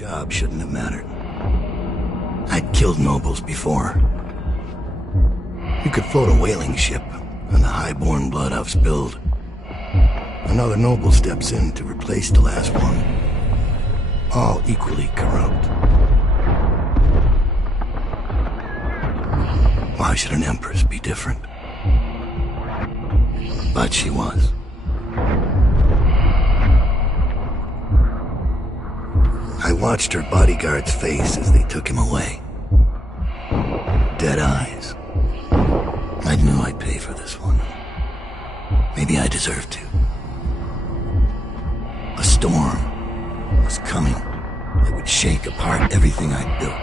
job shouldn't have mattered. I'd killed nobles before. You could float a whaling ship on the high-born blood I've spilled. Another noble steps in to replace the last one. All equally corrupt. Why should an empress be different? But she was. I watched her bodyguard's face as they took him away. Dead eyes. I knew I'd pay for this one. Maybe I deserved to. A storm was coming that would shake apart everything I'd built.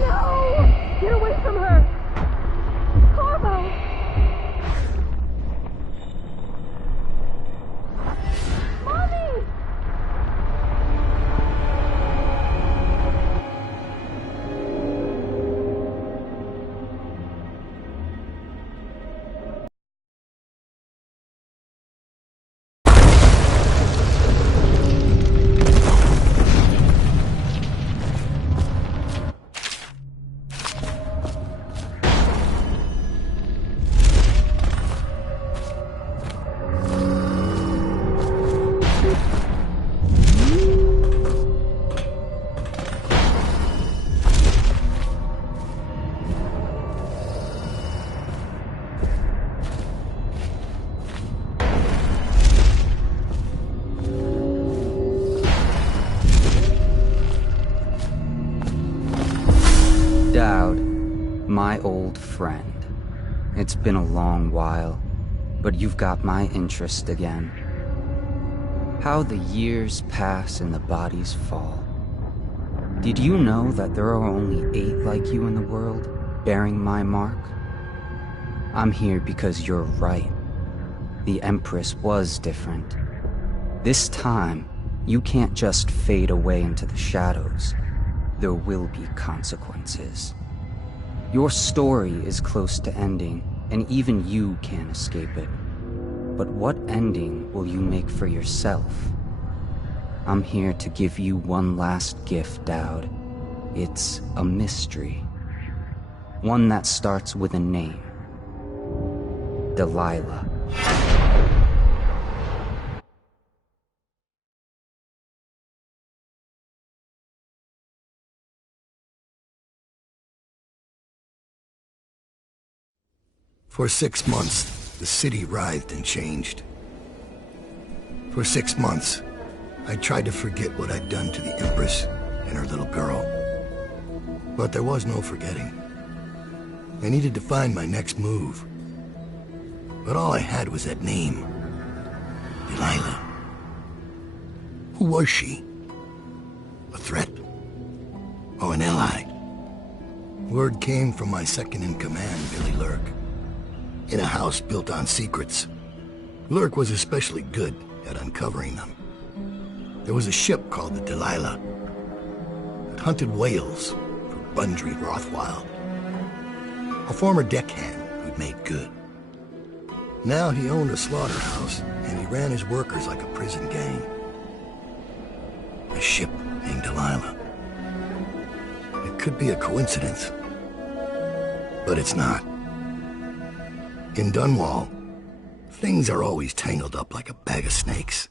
No! Get away from her! Corvo! Mommy! My old friend. It's been a long while, but you've got my interest again. How the years pass and the bodies fall. Did you know that there are only 8 like you in the world, bearing my mark? I'm here because you're right. The Empress was different. This time, you can't just fade away into the shadows. There will be consequences. Your story is close to ending, and even you can't escape it. But what ending will you make for yourself? I'm here to give you one last gift, Dowd. It's a mystery. One that starts with a name. Delilah. For 6 months, the city writhed and changed. For 6 months, I tried to forget what I'd done to the Empress and her little girl. But there was no forgetting. I needed to find my next move. But all I had was that name. Delilah. Who was she? A threat? Or an ally? Word came from my second-in-command, Billy Lurk. In a house built on secrets. Lurk was especially good at uncovering them. There was a ship called the Delilah that hunted whales for Bundry Rothwild. A former deckhand who'd made good. Now he owned a slaughterhouse, and he ran his workers like a prison gang. A ship named Delilah. It could be a coincidence, but it's not. In DunWall, things are always tangled up like a bag of snakes.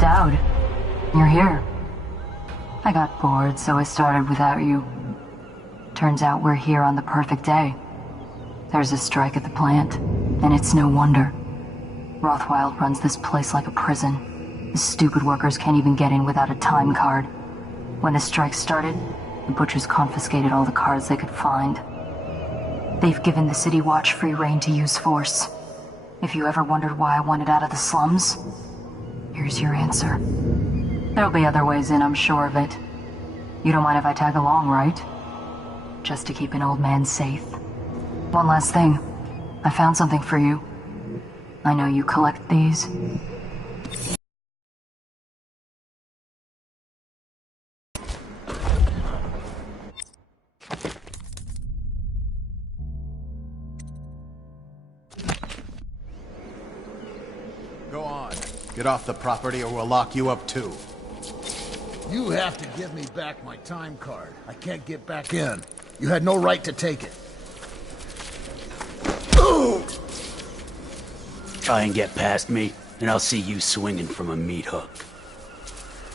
Dowd, you're here. I got bored, so I started without you. Turns out we're here on the perfect day. There's a strike at the plant, and it's no wonder. Rothwild runs this place like a prison. The stupid workers can't even get in without a time card. When the strike started, the butchers confiscated all the cards they could find. They've given the City Watch free rein to use force. If you ever wondered why I wanted out of the slums, here's your answer. There'll be other ways in, I'm sure of it. You don't mind if I tag along, right? Just to keep an old man safe. One last thing. I found something for you. I know you collect these. Go on. Get off the property or we'll lock you up too. You have to give me back my time card. I can't get back in. You had no right to take it. Try and get past me, and I'll see you swinging from a meat hook.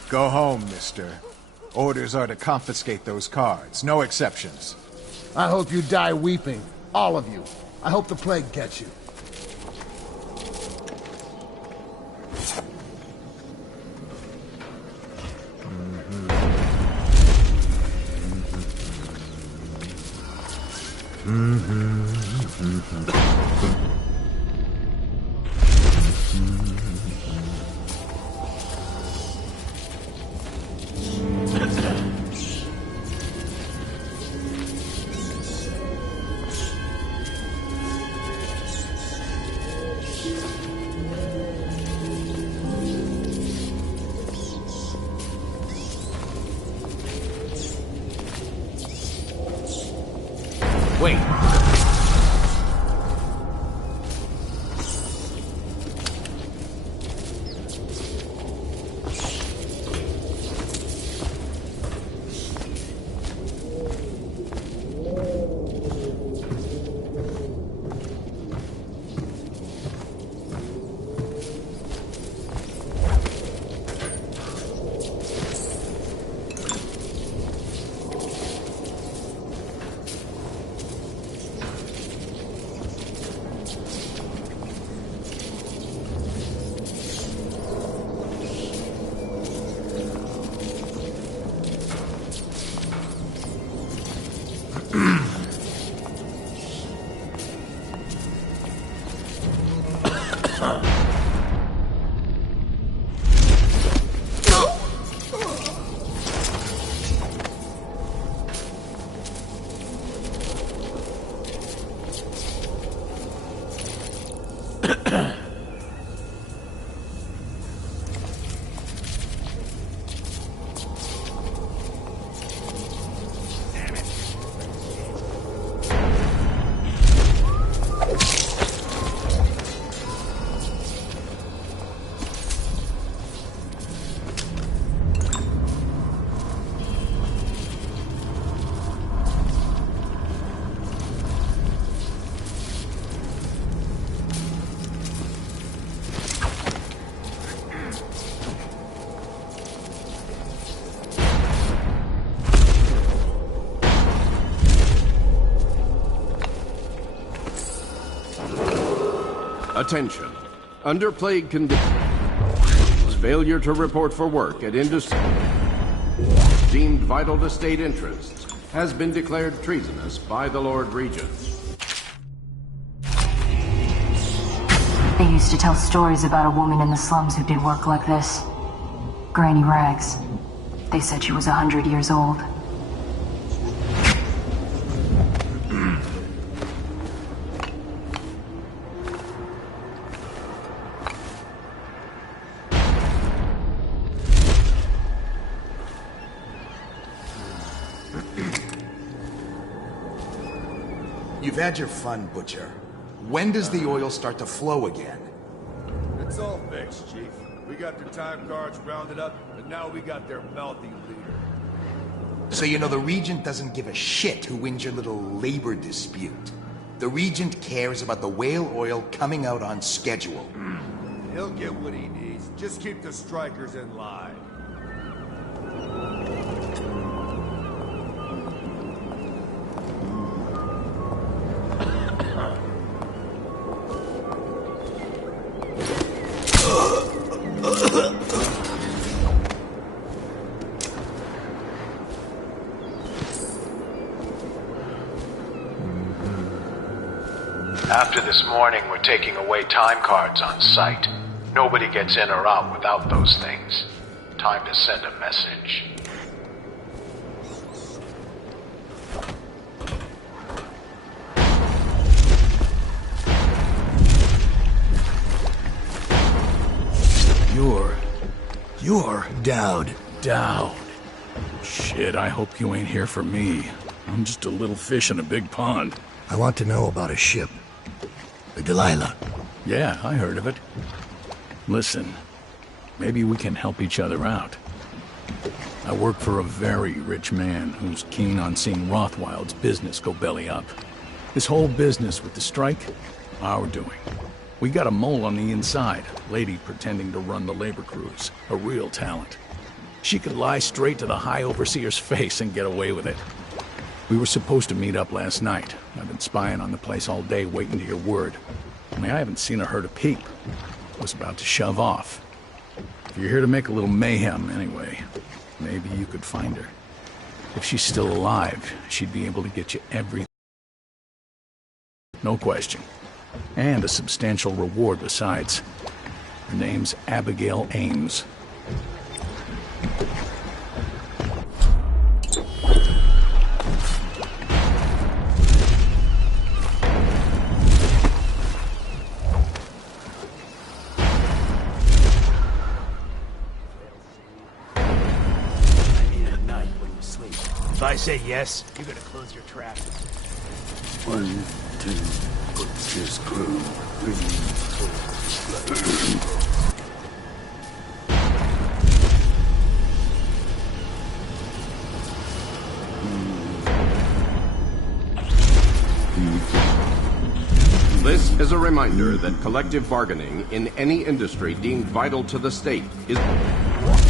Go home, mister. Orders are to confiscate those cards. No exceptions. I hope you die weeping. All of you. I hope the plague gets you. Wait. Attention. Under plague conditions, failure to report for work at industry deemed vital to state interests has been declared treasonous by the Lord Regent. They used to tell stories about a woman in the slums who did work like this. Granny Rags. They said she was 100 years old. You've had your fun, Butcher. When does the oil start to flow again? It's all fixed, Chief. We got their time cards rounded up, and now we got their mouthy leader. So you know the Regent doesn't give a shit who wins your little labor dispute. The Regent cares about the whale oil coming out on schedule. He'll get what he needs. Just keep the strikers in line. After this morning, we're taking away time cards on site. Nobody gets in or out without those things. Time to send a message. You're Dowd. Dowd. Shit, I hope you ain't here for me. I'm just a little fish in a big pond. I want to know about a ship. The Delilah. Yeah, I heard of it. Listen, maybe we can help each other out. I work for a very rich man who's keen on seeing Rothwild's business go belly up. This whole business with the strike, our doing. We got a mole on the inside, lady pretending to run the labor crews, a real talent. She could lie straight to the High Overseer's face and get away with it. We were supposed to meet up last night. I've been spying on the place all day waiting to hear word. Only I haven't seen her hurt a peep. I was about to shove off. If you're here to make a little mayhem anyway, maybe you could find her. If she's still alive, she'd be able to get you everything. No question. And a substantial reward besides. Her name's Abigail Ames. At night when you sleep. If I say yes, you're gonna close your trap. 1, 2, what's this crew? 3, 4. This is a reminder that collective bargaining in any industry deemed vital to the state is a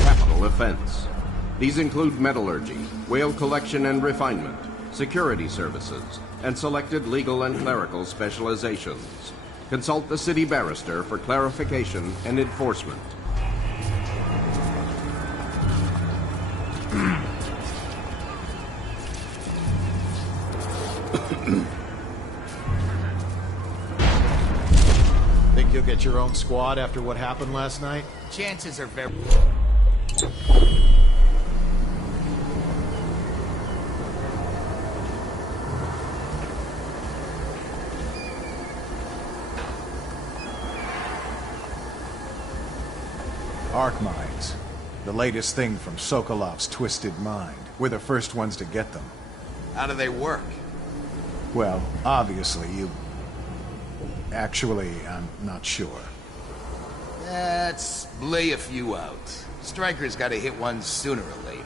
capital offense. These include metallurgy, whale collection and refinement, security services, and selected legal and clerical specializations. Consult the city barrister for clarification and enforcement. Think you'll get your own squad after what happened last night? Chances are very... Arc mines. The latest thing from Sokolov's twisted mind. We're the first ones to get them. How do they work? Well, obviously you... Actually, I'm not sure. Let's lay a few out. Stryker's gotta hit one sooner or later.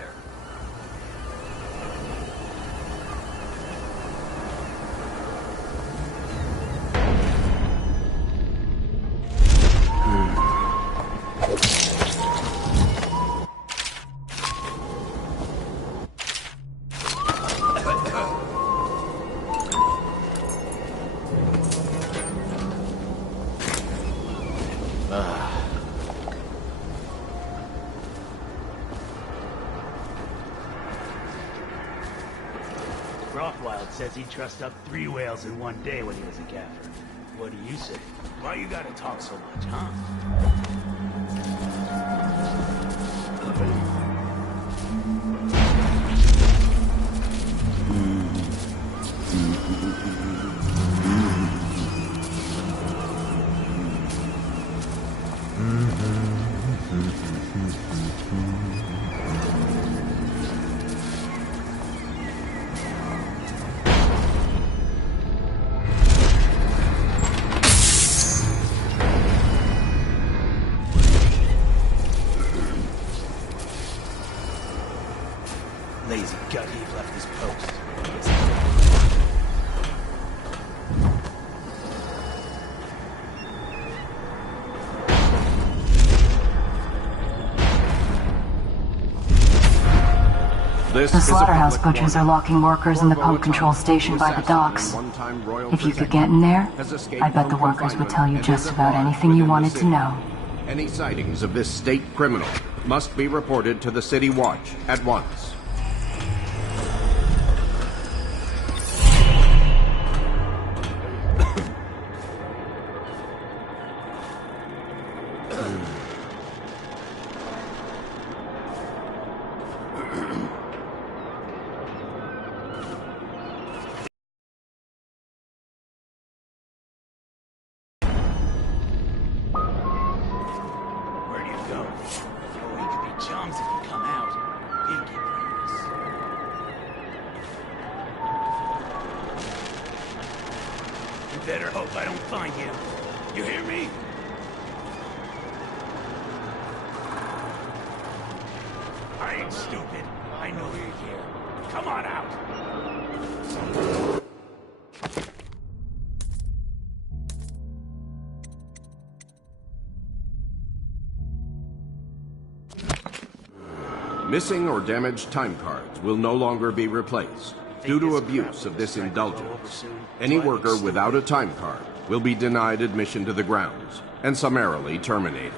Rothwild says he'd trussed up 3 whales in one day when he was a gaffer. What do you say? Why you gotta talk so much, huh? Lazy gut heave left his post. The slaughterhouse butchers are locking workers in the pump control station by the docks. If you could get in there, I bet the workers would tell you just about anything you wanted to know. Any sightings of this state criminal must be reported to the City Watch at once. Better hope I don't find him. You hear me? I ain't stupid. I know you're here. Come on out. Missing or damaged time cards will no longer be replaced due to abuse of this indulgence. Any worker without a time card will be denied admission to the grounds and summarily terminated.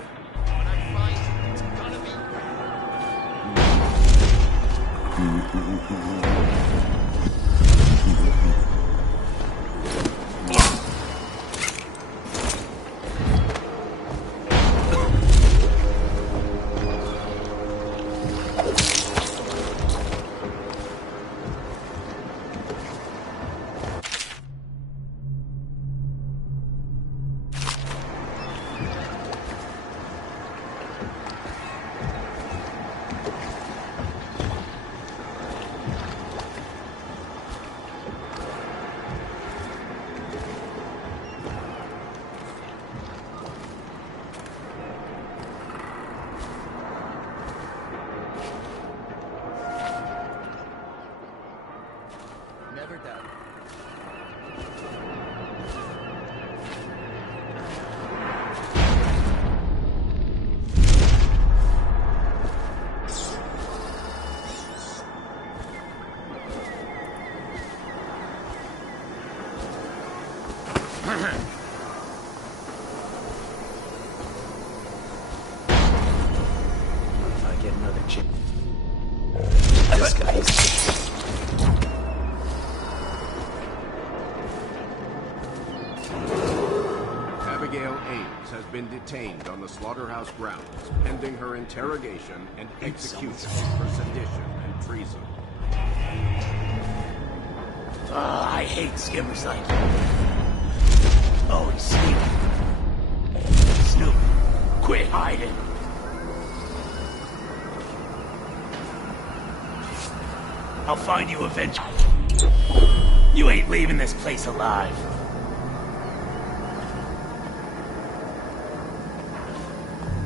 Never doubt. If I get another chip. This guy's... Ames has been detained on the slaughterhouse grounds, pending her interrogation and execution for sedition and treason. I hate skimmers like you. Oh, he's sneaking. Snoop, quit hiding. I'll find you eventually. You ain't leaving this place alive.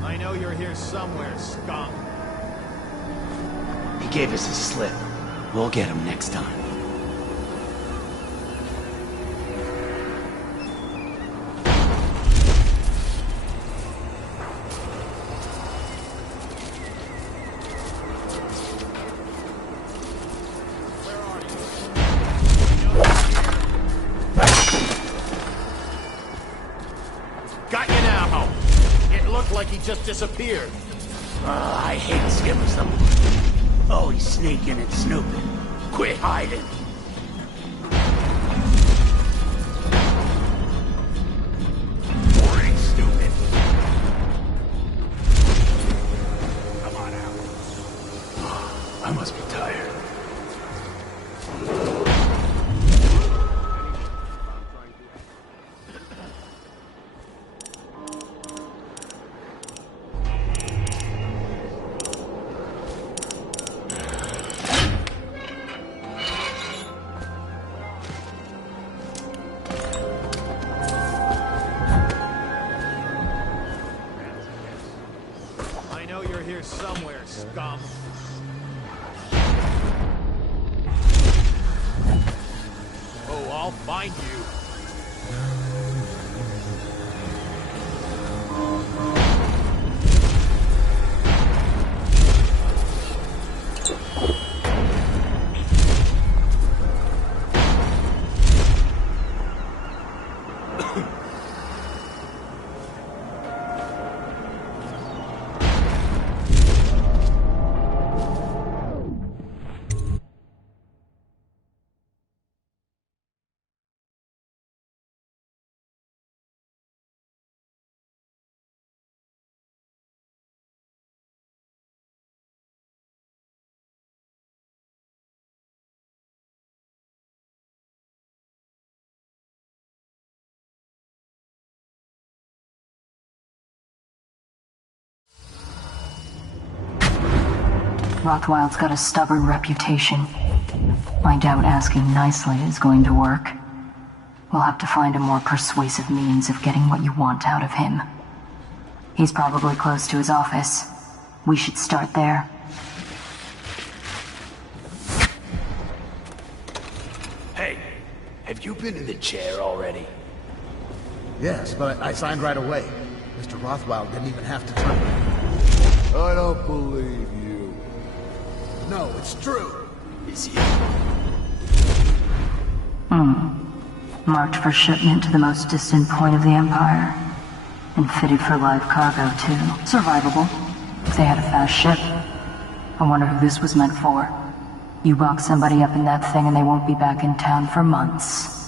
I know you're here somewhere, scum. He gave us a slip. We'll get him next time. Got you now. It looked like he just disappeared. I hate skimmers though. Always sneaking and snooping. Quit hiding. Boring, stupid. Come on out. I must be tired. I know you're here somewhere, scum. Oh, I'll find you. Rothwild's got a stubborn reputation. I doubt asking nicely is going to work. We'll have to find a more persuasive means of getting what you want out of him. He's probably close to his office. We should start there. Hey, have you been in the chair already? Yes, but I signed right away. Mr. Rothwild didn't even have to turn. I don't believe you. No, it's true. Is he? Marked for shipment to the most distant point of the Empire. And fitted for live cargo, too. Survivable. If they had a fast ship. I wonder who this was meant for. You box somebody up in that thing and they won't be back in town for months.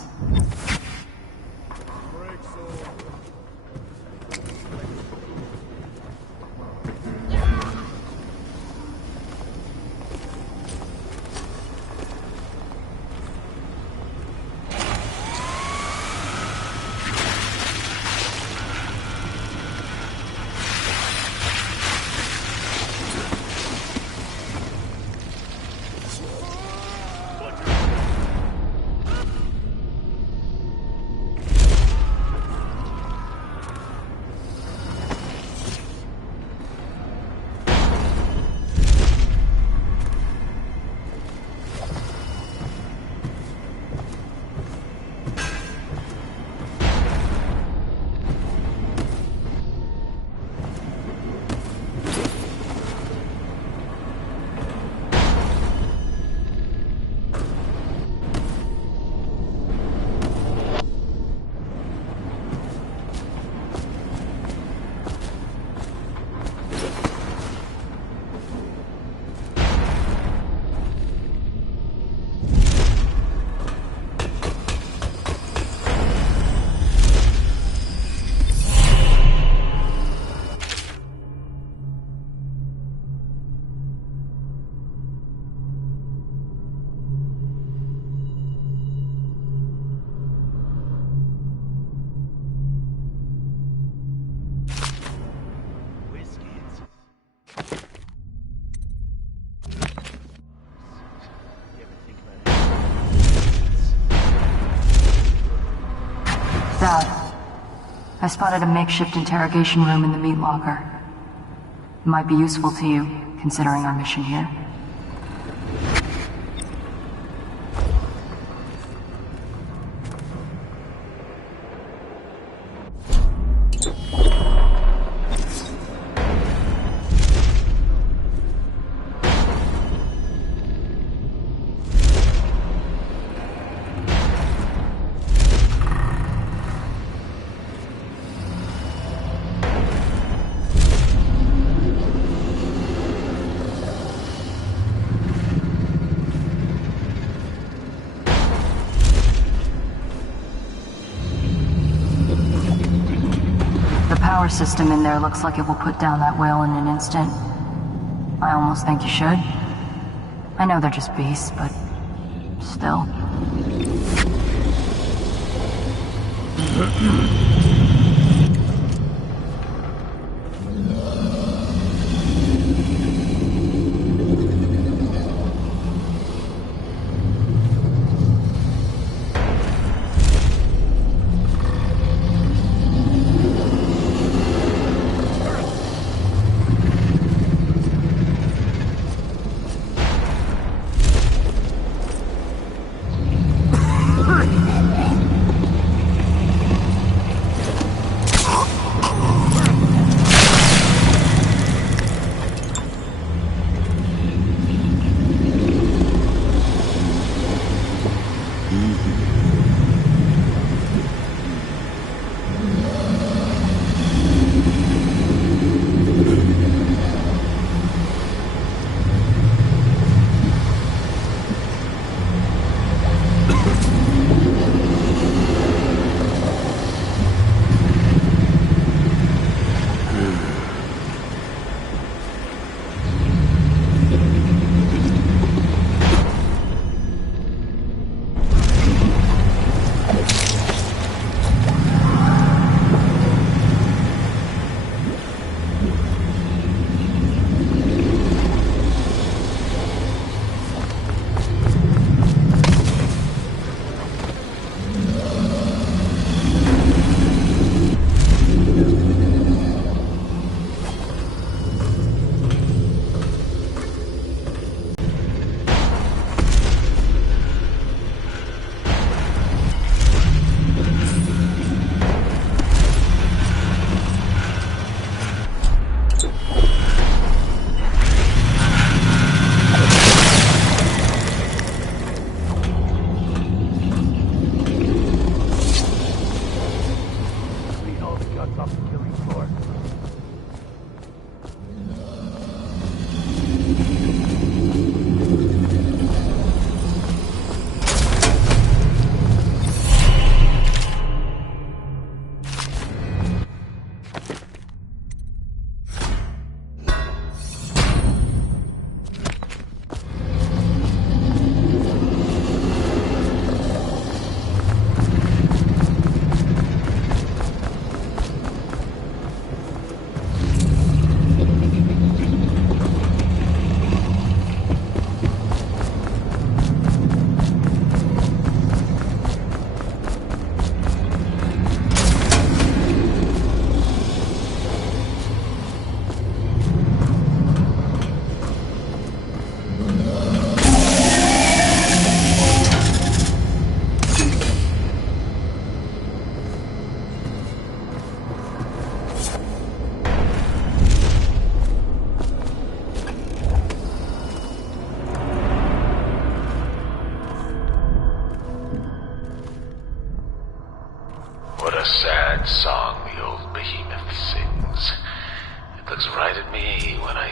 Dad, I spotted a makeshift interrogation room in the meat locker. It might be useful to you, considering our mission here. Power system in there looks like it will put down that whale in an instant. I almost think you should. I know they're just beasts, but still.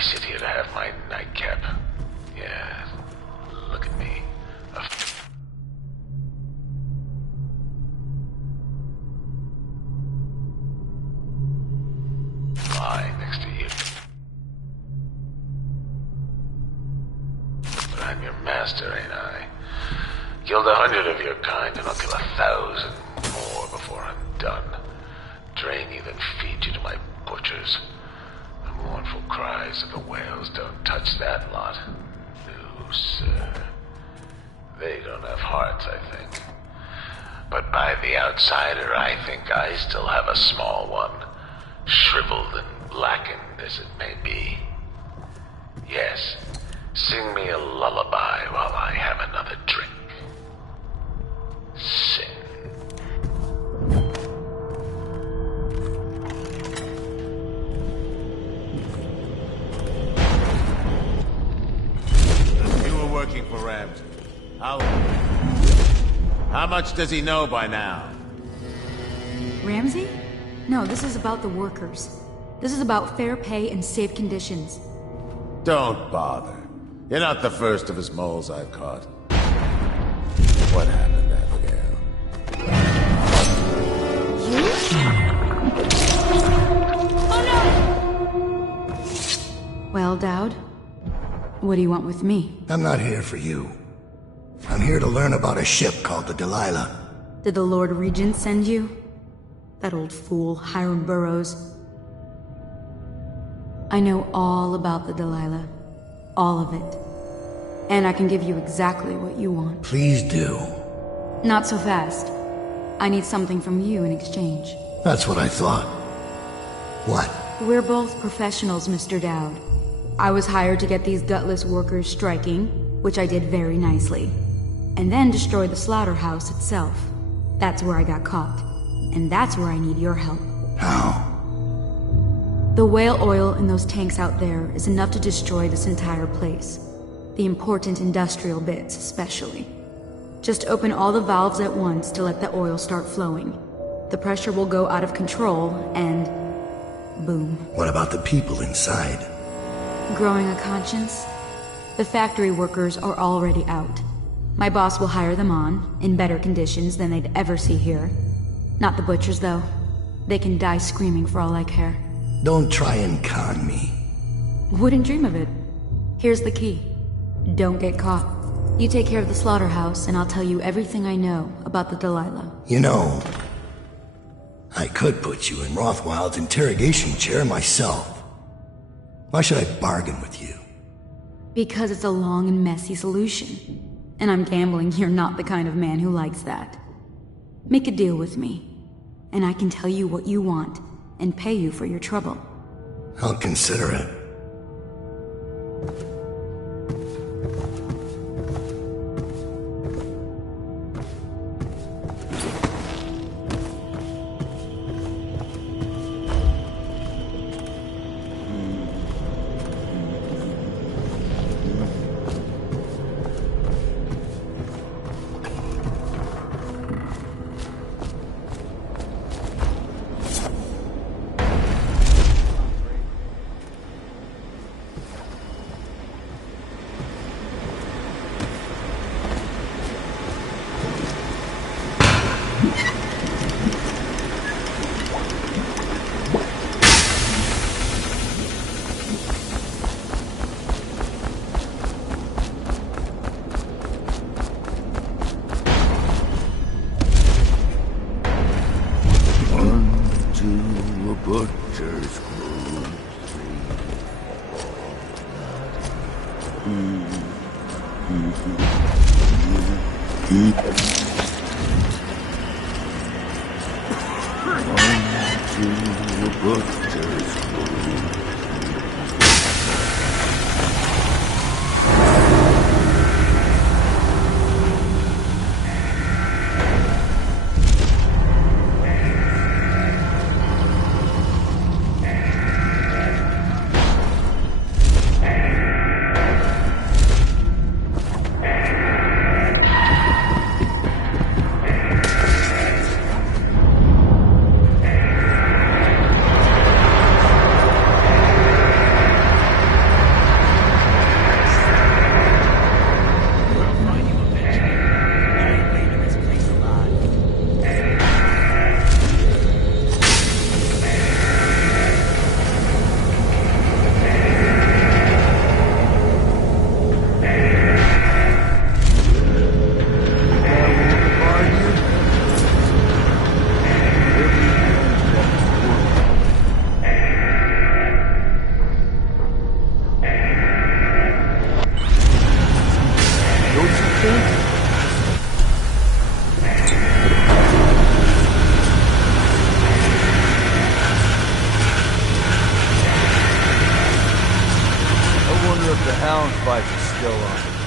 sit here to have my nightcap. Yeah, look at me. Lying next to you. But I'm your master, ain't I? Killed 100 of your kind, and I'll kill 1,000 more before I'm done. Drain you, then feed you to my butchers. The mournful cries of the whales don't touch that lot. No, sir. They don't have hearts, I think. But by the outsider, I think I still have a small one. Shriveled and blackened as it may be. Yes, sing me a lullaby while I have another drink. Sing. You were working for Ramsey. How much does he know by now? Ramsey? No, this is about the workers. This is about fair pay and safe conditions. Don't bother. You're not the first of his moles I've caught. What happened, Abigail? You? Oh no! Well, Dowd, what do you want with me? I'm not here for you. I'm here to learn about a ship called the Delilah. Did the Lord Regent send you? That old fool, Hiram Burrows. I know all about the Delilah. All of it. And I can give you exactly what you want. Please do. Not so fast. I need something from you in exchange. That's what I thought. What? We're both professionals, Mr. Dowd. I was hired to get these gutless workers striking, which I did very nicely. And then destroy the slaughterhouse itself. That's where I got caught. And that's where I need your help. How? The whale oil in those tanks out there is enough to destroy this entire place. The important industrial bits, especially. Just open all the valves at once to let the oil start flowing. The pressure will go out of control, and... boom. What about the people inside? Growing a conscience? The factory workers are already out. My boss will hire them on, in better conditions than they'd ever see here. Not the butchers, though. They can die screaming for all I care. Don't try and con me. Wouldn't dream of it. Here's the key. Don't get caught. You take care of the slaughterhouse, and I'll tell you everything I know about the Delilah. You know, I could put you in Rothwild's interrogation chair myself. Why should I bargain with you? Because it's a long and messy solution. And I'm gambling you're not the kind of man who likes that. Make a deal with me, and I can tell you what you want, and pay you for your trouble. I'll consider it. big. I wonder if the hound fight is still on.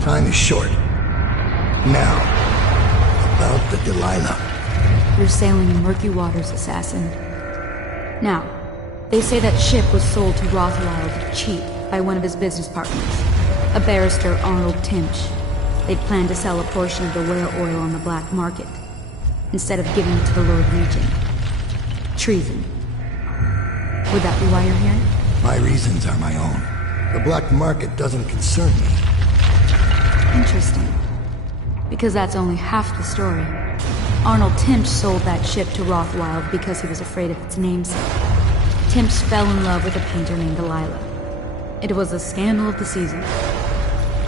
Time is short. Now, about the Delilah. You're sailing in murky waters, assassin. Now, they say that ship was sold to Rothwild cheap by one of his business partners, a barrister, Arnold Timch. They'd planned to sell a portion of the whale oil on the black market, instead of giving it to the Lord Regent. Treason. Would that be why you're here? My reasons are my own. The black market doesn't concern me. Interesting. Because that's only half the story. Arnold Timch sold that ship to Rothwild because he was afraid of its namesake. Timch fell in love with a painter named Delilah. It was a scandal of the season.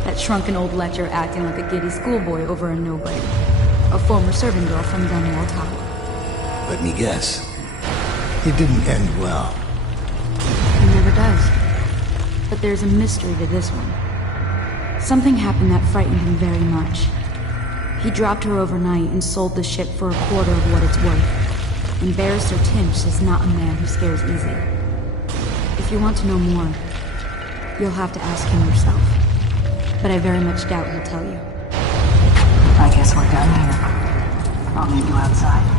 That shrunken old lecher acting like a giddy schoolboy over a nobody. A former servant girl from DunWall Tower. Let me guess. It didn't end well. It never does. But there's a mystery to this one. Something happened that frightened him very much. He dropped her overnight and sold the ship for a quarter of what it's worth. And Barrister Timch is not a man who scares easy. If you want to know more, you'll have to ask him yourself. But I very much doubt he'll tell you. I guess we're done here. I'll meet you outside.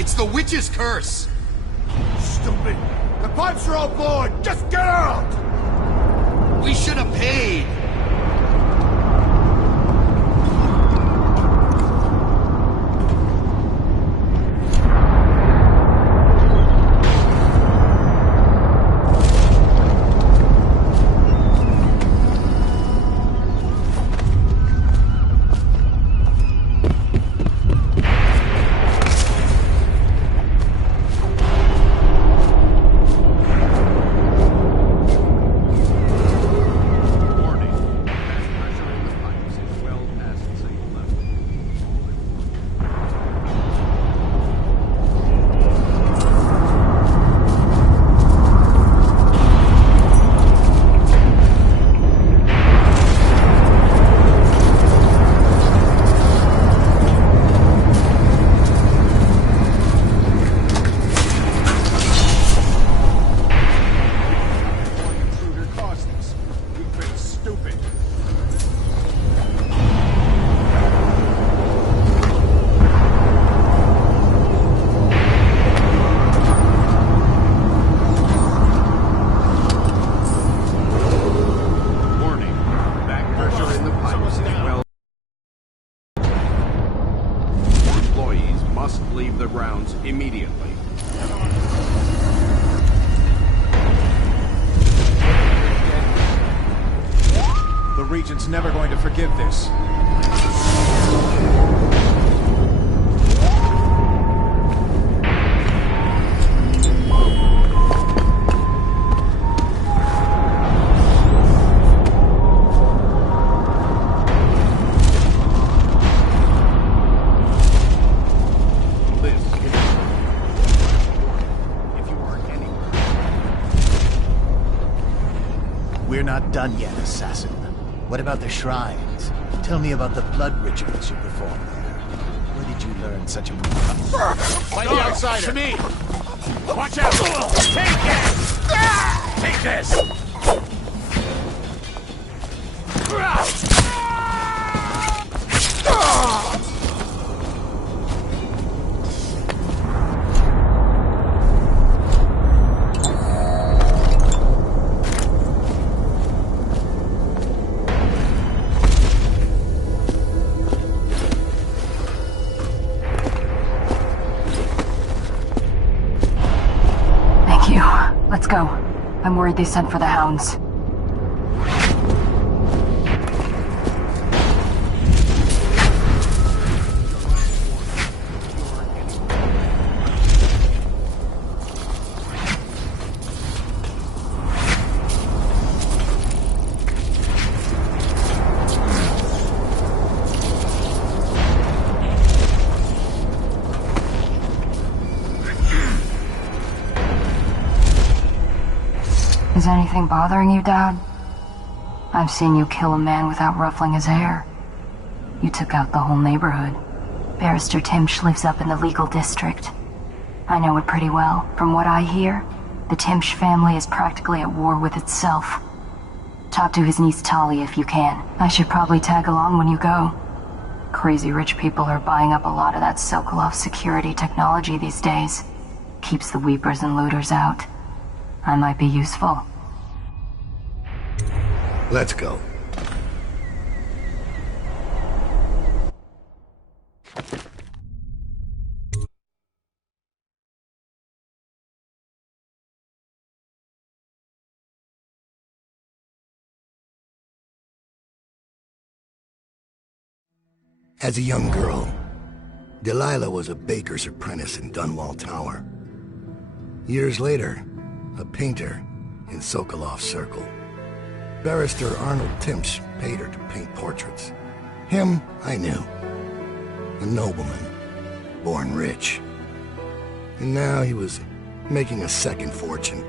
It's the witch's curse! Stupid! The pipes are all bored! Just get out! We should have paid! Immediately. The Regent's never going to forgive this. We're not done yet, assassin. What about the shrines? Tell me about the blood rituals you perform there. Where did you learn such a... Fight the outsider! To me! Watch out! Take it! Take this! Let's go. I'm worried they sent for the hounds. Is anything bothering you, Dad? I've seen you kill a man without ruffling his hair. You took out the whole neighborhood. Barrister Timsh lives up in the legal district. I know it pretty well. From what I hear, the Timsh family is practically at war with itself. Talk to his niece Talia if you can. I should probably tag along when you go. Crazy rich people are buying up a lot of that Sokolov security technology these days. Keeps the weepers and looters out. I might be useful. Let's go. As a young girl, Delilah was a baker's apprentice in DunWall Tower. Years later, a painter in Sokolov's circle. Barrister Arnold Timsh paid her to paint portraits. Him, I knew. A nobleman, born rich. And now he was making a second fortune,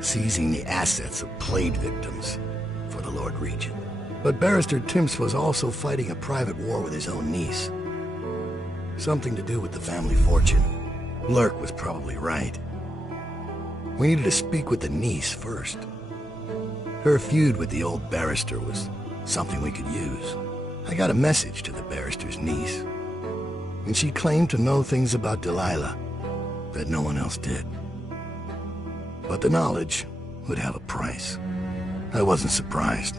seizing the assets of plague victims for the Lord Regent. But Barrister Timsh was also fighting a private war with his own niece. Something to do with the family fortune. Lurk was probably right. We needed to speak with the niece first. Her feud with the old barrister was something we could use. I got a message to the barrister's niece, and she claimed to know things about Delilah that no one else did. But the knowledge would have a price. I wasn't surprised.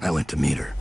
I went to meet her.